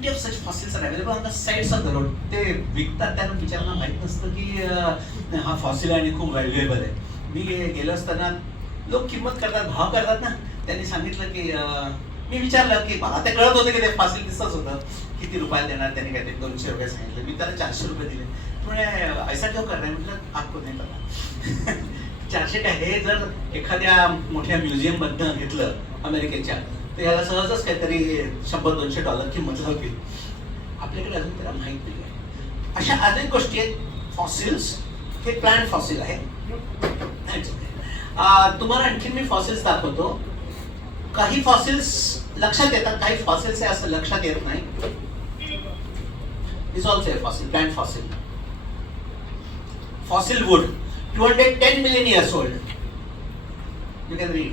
plenty of such fossils are available on the sides of the road. ते विकतात, त्यांना बिचारांना माहित नसतं की हा फॉसिल आणि खूप व्हॅल्युएबल आहे. मी गेलो असताना लोक किंमत करतात, भाव करतात ना. त्यांनी सांगितलं की मी विचारलं की मला ते कळत होतं की ते फॉसिल दिसत होतं, किती रुपयाला देणार. त्यांनी काय ते 200 रुपये सांगितलं. मी त्याला 400 रुपये दिले. म्हणजे ऐसा क्यों कर रहे हैं म्हटलं, आपको नाही पता. 400 काय, हे जर एखाद्या मोठ्या म्युझियम मधनं घेतलं अमेरिकेच्या, तर याला सहजच काहीतरी $100-200 किंमत होती. आपल्याकडे अजून त्याला माहित नाही. अशा अनेक गोष्टी आहेत. फॉसिल्स हे प्लांट फॉसिल आहे. तुम्हाला आणखी मी फॉसिल्स दाखवतो. काही फॉसिल्स लक्षात येतात, काही फॉसिल्स आहे असं लक्षात येत नाही. Is also a fossil, plant fossil. Fossil would 210 million years old. You can read.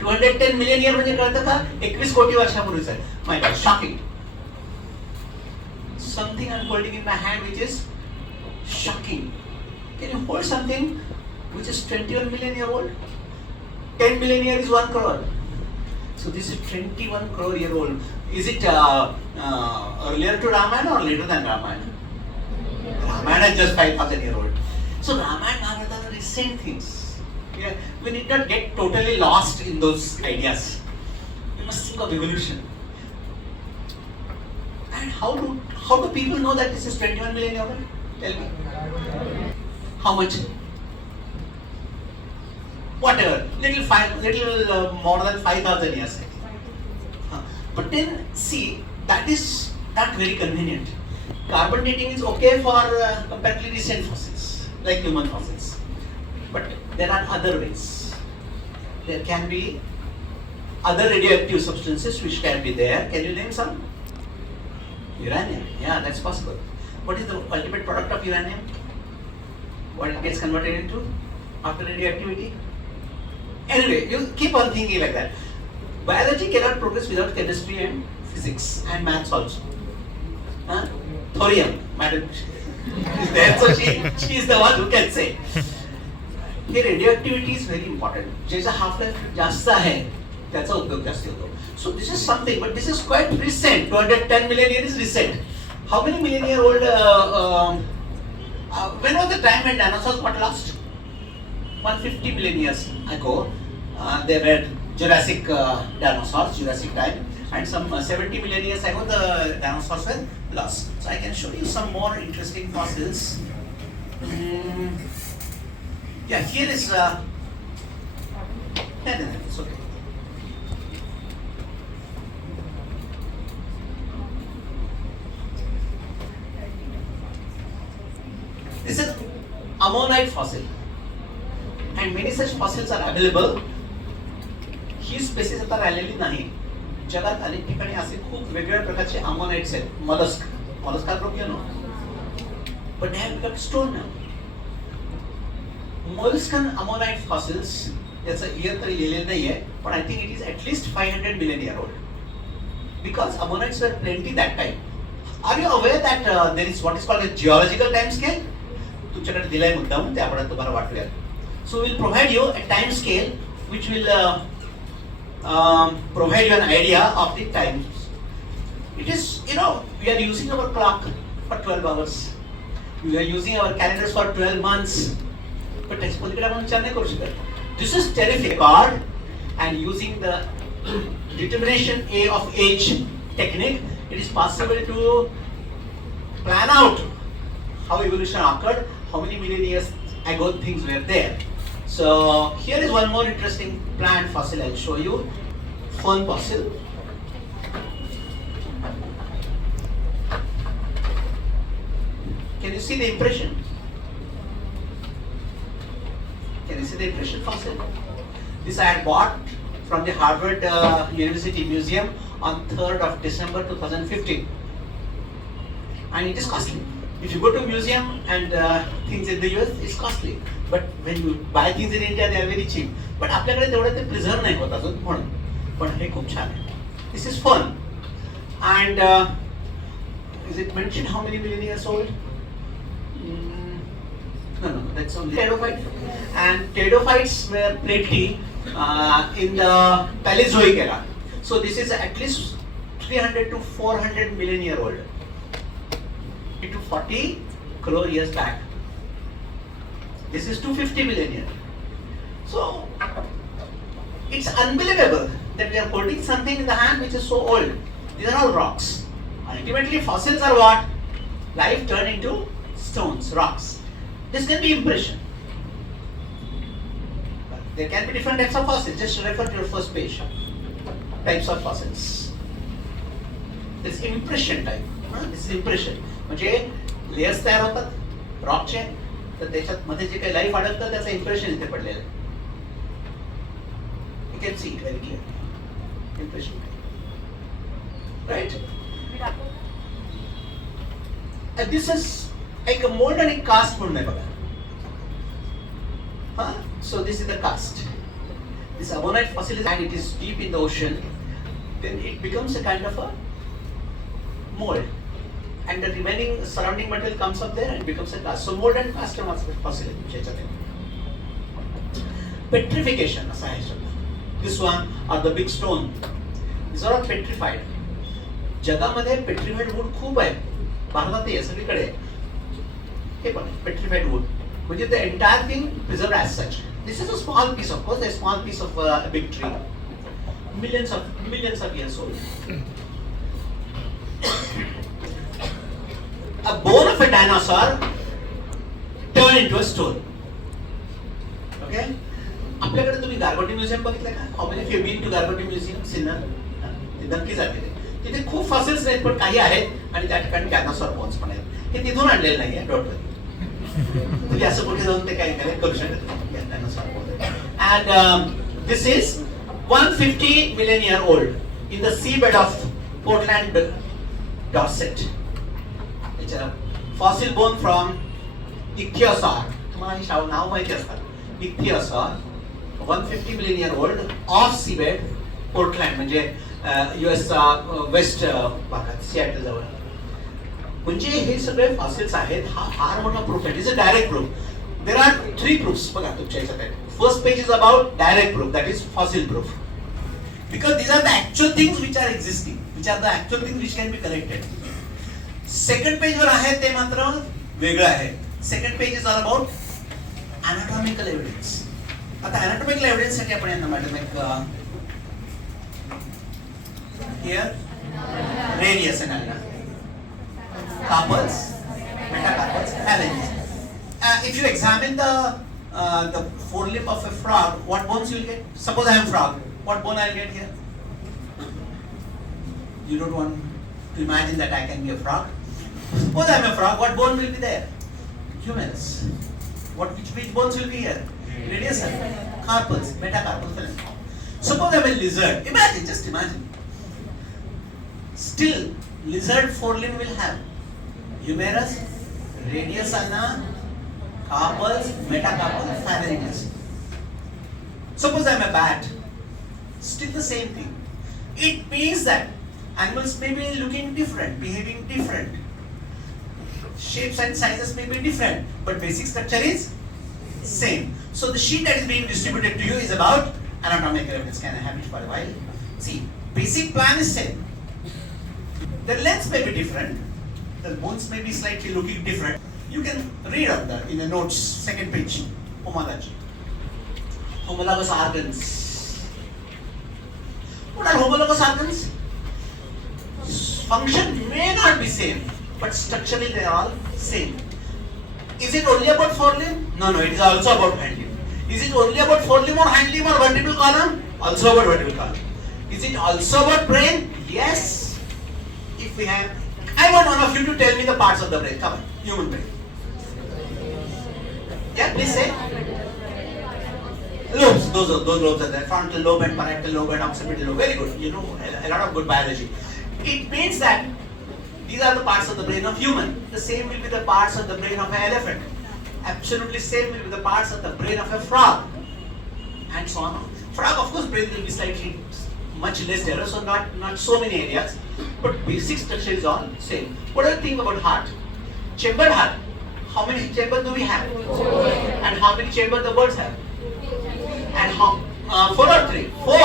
210 million year म्हणजे कळतं का? 21 कोटी वर्षापूर्वीच आहे. My God, shocking. Something I'm holding in my hand which is shocking. Can you hold something which is 21 million year old? 10 million year is 1 crore. So this is 21 crore year old. Is it earlier to Ramayana or later than Ramayana? Ramayana is just 5,000 year old. So Ramayana and Mahabharata are recent things. Yeah, we need not get totally lost in those ideas. We must think of evolution. And how do people know that this is 21 million year old? Tell me. How much? Whatever, little more than 5,000 years. But then see, that is not very convenient. Carbon dating is okay for comparatively recent fossils, like human fossils. But there are other ways. There can be other radioactive substances which can be there. Can you name some? Uranium. Yeah, that's possible. What is the ultimate product of uranium? What it gets converted into after radioactivity? Anyway, you keep on thinking like that. Biology cannot progress without chemistry and physics and maths also. Thorium, madam is there, so she is the one who can say. Here radioactivity is very important. ज्याचा half life जास्त आहे, त्याचा उपयोग जास्त होतो. So this is something, but this is quite recent. 210 million year is recent. How many million year old? When was the time when dinosaurs got lost? 150 million years ago. They were Jurassic dinosaurs, Jurassic time, and some 70 million years ago the dinosaurs were lost. So I can show you some more interesting fossils. Yeah, here is no, it's okay. This is ammonite fossil, and many such fossils are available. ही species आता राहिलेली नाही. जगात अनेक ठिकाणी असे खूप वेगवेगळ्या प्रकारचे अमोनाइट्स आहेत. Mollusca group you know, but they have become stone now. Molluscan ammonite fossils, याचं इयर तरी लिहिलेलं नाहीये, पण I think it is at least 500 million year old, because ammonites वर plenty that time. Are you aware that there is what is called a geological time scale? तुमच्याकडे दिलाय मुद्दाम, ते आपण तुम्हाला वाटूया. So will provide you a time scale which will provide you an idea of the times. It is, you know, we are using our clock for 12 hours. We are using our calendars for 12 months. But technically, आपण विचार नाही करू शकत. This is terrific record, and using the determination A of age technique, it is possible to plan out how evolution occurred, how many million years ago things were there. So here is one more interesting plant fossil I'll show you. Fern fossil. Can you see the impression? Can you see the impression fossil? This I had bought from the Harvard University Museum on 3rd of December 2015. And it is costly. If you go to a museum and things in the US, it's costly. But when you buy things in India, they are very cheap. But आपल्याकडे तेवढं ते preserve नाही होत अजून म्हणून. पण हे खूप छान आहे. This is fun. And is it mentioned how many million years old? No, that's only pteridophyte. And pteridophytes were plenty in the Paleozoic era. So this is at least 300 to 400 million year old. To 40 crore years back. This is 250 million years. So it's unbelievable that we are holding something in the hand which is so old. These are all rocks. Ultimately, fossils are what? Life turned into stones, rocks. This can be impression. But there can be different types of fossils. Just refer to your first page. Types of fossils. This impression type. This is impression. म्हणजे layers तयार होतात रॉकचे, तर त्याच्यात मध्ये जे काही life अडकतं त्याचं impression इथे पडलेलं आहे. You can see it very clearly. Impression right. This is एक मोल्ड आणि कास्ट म्हणून आहे बघा. So this is the cast. This ammonite fossil is, and it is deep in the ocean, then it becomes a kind of a mold, and the remaining surrounding material comes up there and becomes a cast. So mold and cast are fossil. Petrification, as I said. This one are the big stone. These are all petrified. जगामध्ये petrified wood खूप आहे. भारतातही आहे सगळीकडे. हे पण petrified wood. म्हणजे the entire thing preserved as such. This is a small piece, of course, a small piece of a big tree. Millions of years old. A bone of a dinosaur turned into a stone. Okay? आपल्याकडे तुम्ही गारगोटी museum बघितलं का? How many of you have been to Gargoti museum? Sinnar? ते नक्की जाते. तिथे खूप fossils नाहीत पण काही आहेत आणि त्या ठिकाणी डायनासॉर बोन्स पण आहेत. हे तिथून आणलेलं नाहीये, डोंट वरी. तुम्ही असं कुठे जाऊन ते काही कनेक्ट करू शकत नाही. Dinosaur bone. And this is 150 million year old in the seabed of Portland, Dorset. It's a fossil bone from ichthyosaur. तुम्हाला हे नाव माहिती असतात. ichthyosaur, 150 million year old off seabed, Portland म्हणजे US वेस्ट भागात सिएटल जवळ. म्हणजे हे सगळे फॉसिल्स आहेत. हा फार मोठा प्रूफ आहे. It's a direct proof. There are 3 proofs बघा तुमच्या ह्याच्यात. First page is about direct proof, that is fossil proof. Because these are the actual things which are existing, which are the actual things which can be collected. Second page वर आहे ते मात्र वेगळं आहे. Second page is all about anatomical evidence. आता anatomical evidence साठी आपण यांना मॅडम एक here radius analysis, carpals, metacarpals, phalanges. If you examine the forelimb of a frog, what bones you will get? Suppose I am frog. What bone I'll get here? You don't want to imagine that I can be a frog. Suppose I'm a frog, what bone will be there? Humerus. Which bones will be here? Radius, carpals, metacarpals. Suppose I'm a lizard. Imagine, just imagine. Still, lizard forelimb will have humerus, radius ulna, carpals, metacarpals, phalanges. Suppose I'm a bat. Still the same thing. It means that animals may be looking different, behaving different. Shapes and sizes may be different, but basic structure is same. So the sheet that is being distributed to you is about anatomical evidence. Can I have it for a while? See, basic plan is same. The lengths may be different. The bones may be slightly looking different. You can read out that in the notes, second page. Homology. Homologous organs. What are homologous organs? Function may not be same, but structurally they are all same. Is it only about forelimb? No, it is also about hindlimb. Is it only about forelimb or hindlimb or vertebral column? Also about vertebral column. Is it also about brain? Yes. If we have, I want one of you to tell me the parts of the brain. Come on, human brain. Yeah, please say. Lobes, those lobes are there. Frontal lobe and parietal lobe and occipital lobe. Very good. You know a lot of good biology. It means that these are the parts of the brain of human. The same will be the parts of the brain of an elephant. Absolutely same will be the parts of the brain of a frog. And so on. Frog, of course, brain will be slightly much less there, so not so many areas. But basic structure is all same. What do you think about heart? Chambered heart. How many chambers do we have? And how many chambers the birds have? And how 4 or 3? 4.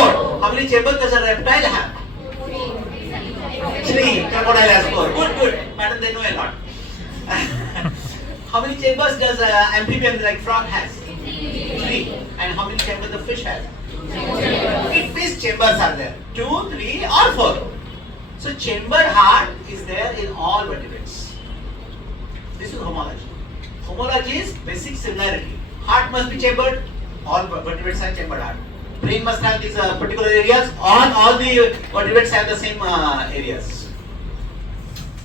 How many chambers does a reptile have? crocodile has 4. Good. Madam, they know a lot. How many chambers does amphibian like frog has? 3. And how many chambers the fish has? It means chambers are there. 2, 3 or 4. So chambered heart is there in all vertebrates. This is homology. Homology is basic similarity. Heart must be chambered. All vertebrates have chambered heart. Brain must have these particular areas. All the vertebrates have the same areas.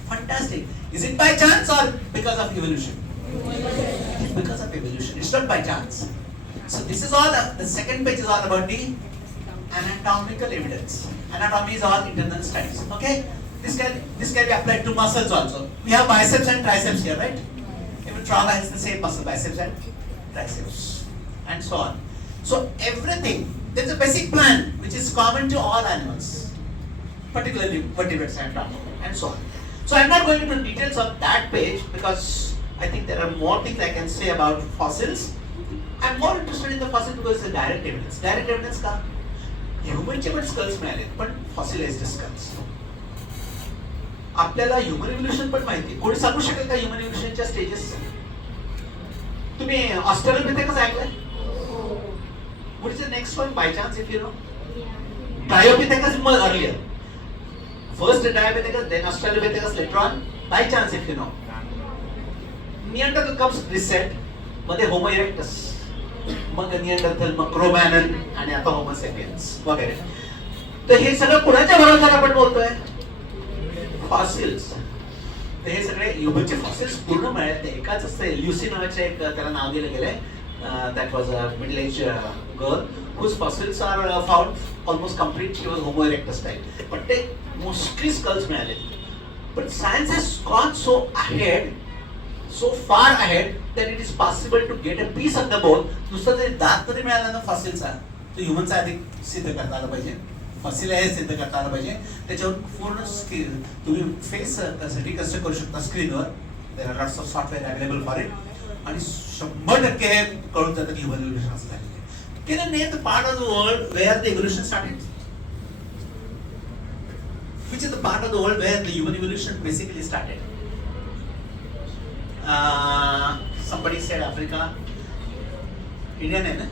Fantastic. Is it by chance or because of evolution? It is because of evolution. It's not by chance. So this is all. The second page is all about the anatomical evidence. Anatomy is all internal studies. Okay. This can be applied to muscles also. We have biceps and triceps here, right? Even trauma has the same muscle, biceps and triceps, and so on. So everything, there's a basic plan which is common to all animals, particularly vertebrates and so on. So I'm not going into details of that page because I think there are more things I can say about fossils. I'm more interested in the fossil because it's a direct evidence. Direct evidence का human चे पण skulls मिळाले, पण fossilized skulls. आपल्याला human evolution पण माहिती. कोणी सांगू शकेल का ह्युमन इव्होल्यूशनच्या स्टेजेस? तुम्ही ऑस्ट्रेलियन ऐकलंय? What is the next one by chance if you know? Dryopithecus is more earlier. First Dryopithecus, then Australopithecus later on. By chance if you know. Neanderthal comes reset. मध्ये Homo erectus. मग Neanderthal, मग क्रो-मॅगनन आणि आता homo Sapiens वगैरे. तर हे सगळं कुणाच्या भरोश्यावर आपण बोलतोय? फॉसिल्स. तर हे सगळे ह्युमनचे फॉसिल्स पूर्ण मिळाले. एकाच असते ल्युसी नावाचे एक त्याला नाव दिलं गेलंय. That was a middle-aged girl whose fossils are found almost complete. She was Homo erectus type. But they mostly skulls मिळाले. But science has gone so ahead, so far ahead that it is possible to get a piece of the bone. नुसतं जरी दात तरी मिळाला ना फॉसिलचा, तो ह्युमनचा अधिक सिद्ध करता आलं पाहिजे. फॉसिल आहे सिद्ध करता आलं पाहिजे. त्याच्यावर पूर्ण स्क्रीन तुम्ही फेस रिकन्स्ट्रक्ट करू शकता स्क्रीनवर. There are lots of software available for it. आणि 100% हे कळून जातं की ह्युमन इव्होल्यूशन असं झालेलं आहे. Can you name the part of the world where the evolution started? Which is the part of the world where the human evolution basically started? Somebody said Africa. Indian आहे ना?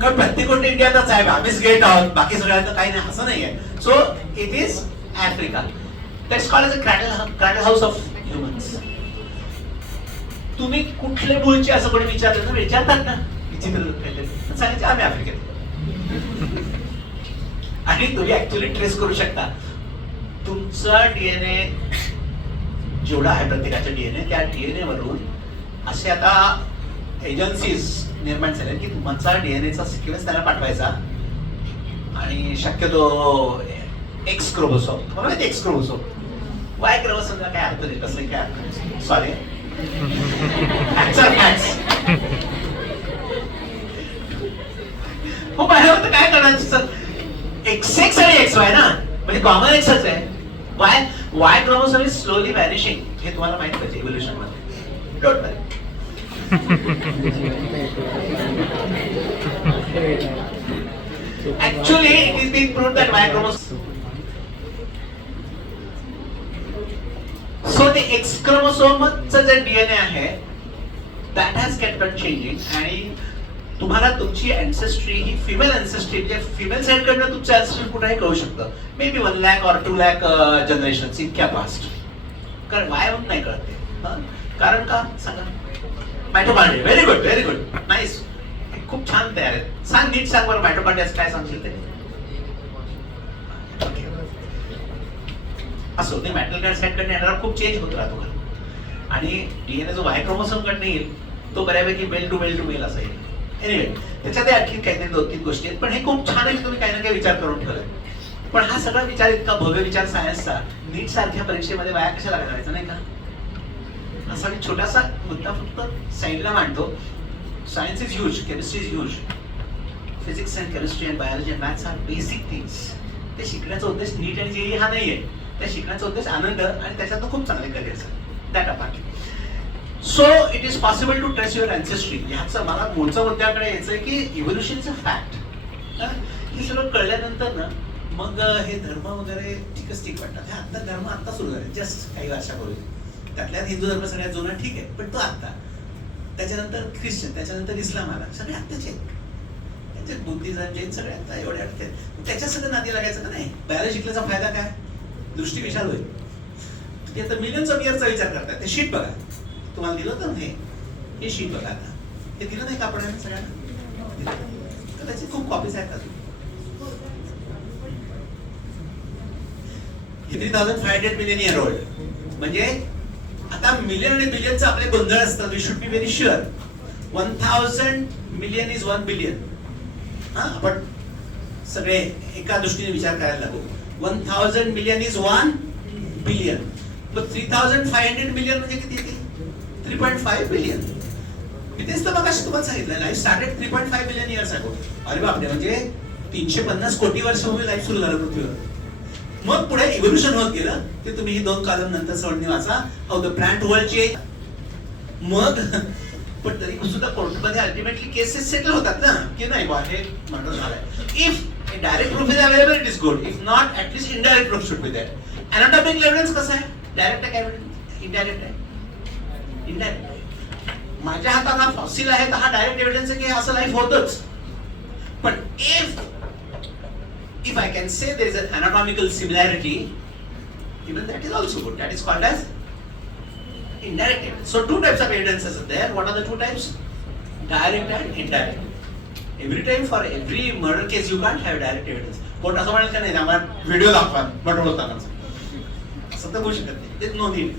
कारण प्रत्येक गोष्ट इंडियातच आहे. आम्हीच गेट आहोत, बाकी सगळ्यांचं काही नाही असं नाहीये. So it is Africa. That's called as a cradle house of humans. तुम्ही कुठले मूळचे असं कोणी विचारलं ना, विचारतात ना विचित्र सांगायचे आम्ही आफ्रिकेत. आणि तुम्ही ऍक्च्युअली ट्रेस करू शकता तुमचा डीएनए जेवढा आहे, प्रत्येकाचा डीएनए, त्या डीएनए वरून असे आता एजन्सीज निर्माण झाल्या की तुमचा डीएनएचा सिक्वेन्स त्याला पाठवायचा आणि शक्यतो एक्स क्रोमोसोम, तुम्हाला माहिती एक्स क्रोमोसोम, वाय क्रोमोसोमला काय अर्थ नाही, कसं काय सॉरी हो पाहिलं होतं काय करणार. एक्स एक्स आणि एक्स वाय ना, म्हणजे कॉमन एक्सच आहे. Y chromosome is slowly vanishing. हे तुम्हाला माहिती पाहिजे इव्होल्यूशन मध्ये. Don't worry. Actually, it is being proved that Y chromosome. So the X chromosome चा जे DNA आहे, that has kept on changing. आणि तुम्हाला तुमची ancestry ही फिमेल ancestry म्हणजे फिमेल साइड कडनं तुमचं ancestry कुठेही कळू शकतं. May be 1 lakh or 2 lakh generations इतक्या फास्ट. कारण वाय म्हणून नाही कळते. कारण का सांगा? मायटोकॉन्ड्रिया. Very good nice. खूप छान तयार आहेत. सांग नीट सांग बरं मायटोकॉन्ड्रियाचं काय सांगशील ते. असो ते मायटोकॉन्ड्रिया साइडकडनं येणारा खूप चेंज होत राहतो. आणि डीएनए जो वाय क्रोमोसोम कडनं येईल तो बऱ्यापैकी मेल टू मेल असा येईल. एनिवे त्याच्यात आणखी काहीतरी 2-3 गोष्टी आहेत, पण हे खूप छान आहे की तुम्ही काही ना काही विचार करून ठेवलाय. पण हा सगळा विचार इतका भव्य विचार सायन्सचा नीट सारख्या परीक्षेमध्ये वाया कशाला घालायचा नाही का? असा मी छोटासा मुद्दा फक्त साईडला मांडतो. Science is huge, chemistry is huge. Physics and chemistry and biology and maths are basic things. ते शिकण्याचा उद्देश नीट आणि जेईई हा नाहीये. त्या शिकण्याचा उद्देश आनंद आणि त्याच्यातून खूप चांगले career that apart. So it is possible to trace your ancestry. ह्याचं मला मूळच्या मुद्द्याकडे यायचंय की इव्होल्यूशनचं फॅक्ट हे सगळं कळल्यानंतर ना मग हे धर्म वगैरे थिकस्टिक वाटतात. हे आता धर्म आता सुरू झाले, जस्ट काही वर्षापूर्वी. त्यातल्यात हिंदू धर्म सगळ्यात जुना ठीक आहे, पण तो आत्ता. त्याच्यानंतर ख्रिश्चन, त्याच्यानंतर इस्लाम आला, सगळे आत्ताचे आहेत. त्यांचे बुद्धिझम जैन सगळे आता एवढे अडते. त्याच्या सगळं नादी लागायचं का नाही. बाहेर शिकल्याचा फायदा काय, दृष्टी विशाल होईल. ते आता मिलियन्स ऑफ इयरचा विचार करतात. ते शीट बघा, तुम्हाला दिलं होतं ना हे शीट बघा. आता हे दिलं नाही का आपण सगळ्यांना? कदाचित खूप कॉपीज आहेत अजून. 3500 मिलियन इयर ओल्ड. म्हणजे आता मिलियन आणि बिलियनचा आपले गोंधळ असतात. We should be very sure. 1000 million is 1 billion. हा, आपण सगळे एका दृष्टीने विचार करायला लागू. 1000 मिलियन इज 1 बिलियन. मग 3500 मिलियन म्हणजे किती येते? 3.5 बिलियन. मी तेच तर मग तुम्हाला सांगितलं, life started 3.5 billion years ago. अरे बापरे, म्हणजे 350 कोटी वर्षापूर्वी लाईफ सुरू झालं पृथ्वीवर. मग पुढे इव्होल्युशन होत गेलं. ते तुम्ही ही 2 कॉलम नंतर सोडणी वाचा. How the plant world change. मग पण तरी सुद्धा कोर्टमध्ये अल्टिमेटली केसेस सेटल होतात ना, की नाही बा हे मर्डर झालंय. If direct proof is available it is good. If not at least indirect proof should be there. Anatomical evidence कसं आहे? डायरेक्ट आहे का इनडायरेक्ट आहे? इनडायरेक्ट आहे. माझ्या हातात हा फॉसिल आहे तर हा डायरेक्ट एव्हिडन्स आहे की असं लाईफ होतच. पण if I can say there is an anatomical similarity, even that is also good. That is called as indirect evidence. So 2 types of evidences are there. What are the 2 types? Direct and indirect. Every time for every murder case you can't have direct evidence. Court असं म्हणाल का नाही आम्हाला video दाखवा murder होताना, असं तर होऊ शकत नाही. ते no need.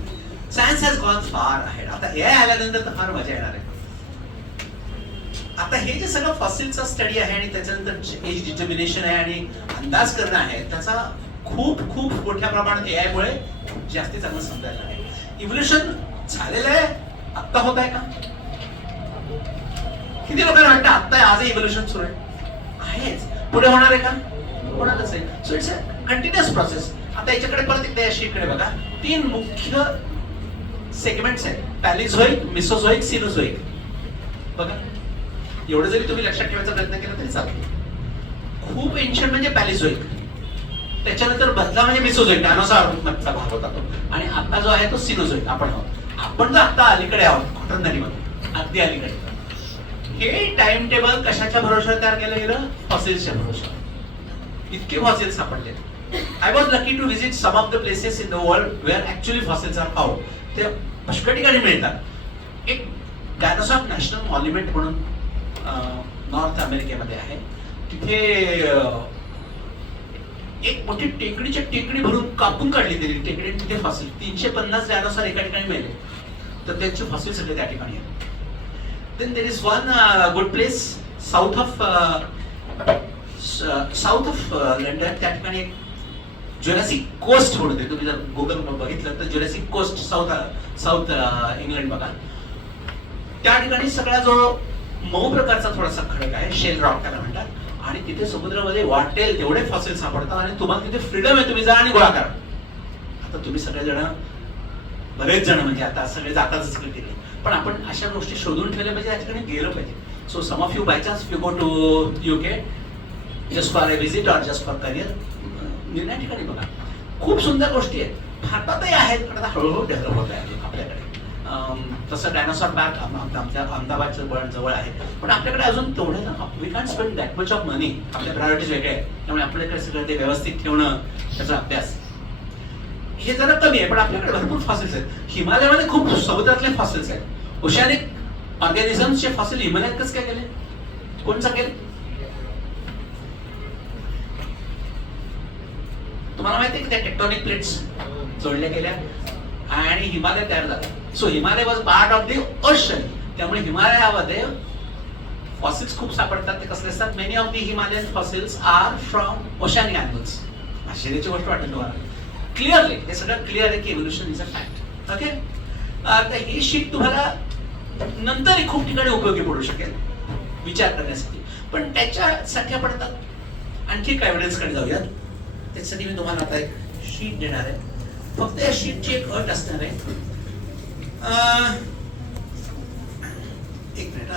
Science has gone far ahead. आता हे आल्यानंतर तर फार मजा येणार आहे. आता हे जे सगळं फॉसिलचा स्टडी आहे आणि त्याच्यानंतर एज डिटर्मिनेशन आहे आणि अंदाज करणं आहे, त्याचा खूप खूप मोठ्या प्रमाणात एआय मुळे जास्ती चांगलं समजायला आहे. इव्होल्युशन झालेलं आहे, आत्ता होत आहे का? किती लोकांना वाटतं आत्ता आजही इव्होल्युशन सुरू आहेच, पुढे होणार आहे का? होणारच आहे. So it's a continuous process. आता याच्याकडे परत एकदा या शीटकडे बघा. 3 मुख्य सेगमेंट्स आहेत, पॅलिझोइक, मिसोझोइक, सिनोझोइक. बघा, एवढं जरी तुम्ही लक्षात ठेवायचा प्रयत्न केला तरी चालतो. खूप एन्शियंट म्हणजे पॅलिझोइक, त्याच्यानंतर बदला म्हणजे मिसोझोइक, डायनोसॉर मधला भाग होता तो, आणि आता जो आहे तो सिनोझोइक आपण आहोत. आपण तर आता अलीकडे आहोत, कॉटन नदीमध्ये अगदी अलीकडे. हे टाइम टेबल कशाच्या भरोशावर तयार केलं गेलं? फॉसिल्सच्या भरोशावर. इतके फॉसिल्स सापडले. I was lucky to visit some of the places in the world where actually fossils are found. ते पुष्कळ ठिकाणी मिळतात. एक डायनोसॉर नॅशनल मॉन्युमेंट म्हणून नॉर्थ अमेरिकेमध्ये आहे. तिथे एक मोठी टेकडीच्या टेकडी भरून कापून काढली गेली टेकडी, तिथे फॉसिल 350 डायनोसॉर एका ठिकाणी मेले, तर त्यांचे फॉसिल सगळे त्या ठिकाणी आहेत. Then there is one good place south of London. त्या ठिकाणी एक ज्युरासिक कोस्ट म्हणते. तुम्ही जर गुगल बघितलं तर ज्युरासिक कोस्ट साऊथ इंग्लंड बघा. त्या ठिकाणी सगळा जो मऊ प्रकारचा थोडासा खडक आहे, शेल रॉक त्याला म्हणतात, आणि तिथे समुद्रामध्ये वाटेल तेवढे फॉसिल सापडतात आणि तुम्हाला तिथे फ्रीडम आहे, तुम्ही जा आणि गोळा करा. आता तुम्ही सगळेजण, बरेच जण म्हणजे आता सगळे जातातच तिथे, पण आपण अशा गोष्टी शोधून ठेवल्या पाहिजे, या ठिकाणी गेलं पाहिजे. So some of you by chance you go to UK just for a visit or just for career, या ठिकाणी बघा खूप सुंदर गोष्टी आहेत. भारतातही आहेत, पण आता हळूहळू डेव्हलप होत आहे आपल्याकडे. तसं डायनोसॉर पार्क आमच्या अहमदाबादच्या जवळ आहे, पण आपल्याकडे अजून तेवढे ना, we can't spend that much of money. आपल्या प्रायोरिटीज वेगळे आहेत, त्यामुळे आपल्याकडे सगळं ते व्यवस्थित ठेवणं, त्याचा अभ्यास हे जरा कमी आहे. पण आपल्याकडे भरपूर फॉसिल्स आहेत. हिमालयामध्ये खूप समुद्रातले फॉसिल्स आहेत. ओशॅनिक ऑर्गॅनिझम्सचे फॉसिल हिमालयात कसं काय गेले? कोण सांगेल? तुम्हाला माहिती आहे की त्या टेक्टॉनिक प्लेट्स जोडल्या गेल्या आणि हिमालय तयार झाला. सो Himalaya was part of the ocean. त्यामुळे हिमालयामध्ये फॉसिल्स खूप सापडतात. ते कसले असतात? Many of the Himalayan fossils are from oceanic animals. आश्चर्याची गोष्ट वाटेल तुम्हाला. क्लिअरली हे सगळं क्लिअर आहे की evolution is a fact. Okay, तर ही शीट तुम्हाला नंतर खूप ठिकाणी उपयोगी पडू शकेल विचार करण्यासाठी. पण त्याच्यासाठी आपण आता आणखी एक एव्हिडन्स कडे जाऊयात. त्याच्यासाठी मी तुम्हाला आता एक शीट देणार आहे. फक्त या शीटची एक अट असणार आहे. एक मिनिट.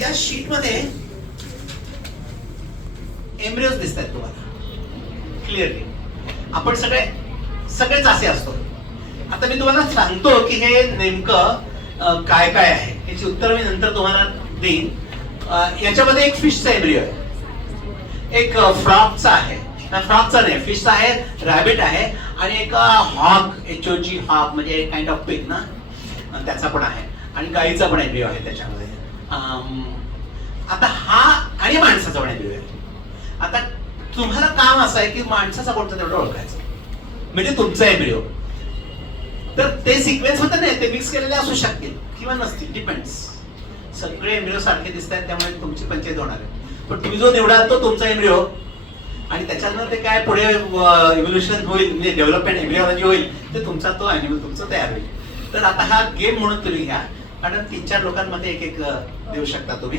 या शीट मध्ये एम्ब्रियोज दिसत आहेत तुम्हाला क्लिअरली. आपण सगळेच असे असतो. आता मी तुम्हाला सांगतो की हे नेमकं काय काय आहे, याची उत्तर मी नंतर तुम्हाला देईन. याच्यामध्ये एक फिशचा एम्ब्रिओ आहे, एक फ्रॉगचा आहे, फ्रॉगचा नाही फिशचा आहे, रॅबिट आहे, आणि एक हॉग, HOG हॉग म्हणजे काइंड ऑफ पिग ना, त्याचा पण आहे, आणि गाईचा पण एम्ब्रिओ आहे त्याच्यामध्ये. आता हा आणि माणसाचा पण एम्ब्रिओ आहे. आता तुम्हाला काम असं आहे की माणसाचा कोणता तेवढं ओळखायचं, म्हणजे तुमचा एम्ब्रिओ. तर ते सिक्वेन्स होतं नाही, ते मिक्स केलेले असू शकतील किंवा नसतील, डिपेंड्स. सगळे एम्ब्रिओ सारखे दिसत आहेत त्यामुळे तुमची पंचायत होणार आहे. पण तुम्ही जो निवडाल तो तुमचा एम्ब्रिओ, आणि त्याच्यानं ते काय पुढे इव्होल्युशन होईल, म्हणजे डेव्हलपमेंट एम्ब्रिओलॉजी होईल, ते तुमचा तो ॲनिमल तुमचं तयार होईल. तर आता हा गेम म्हणून तुम्ही घ्या, कारण 3-4 लोकांमध्ये एक देऊ शकता तुम्ही.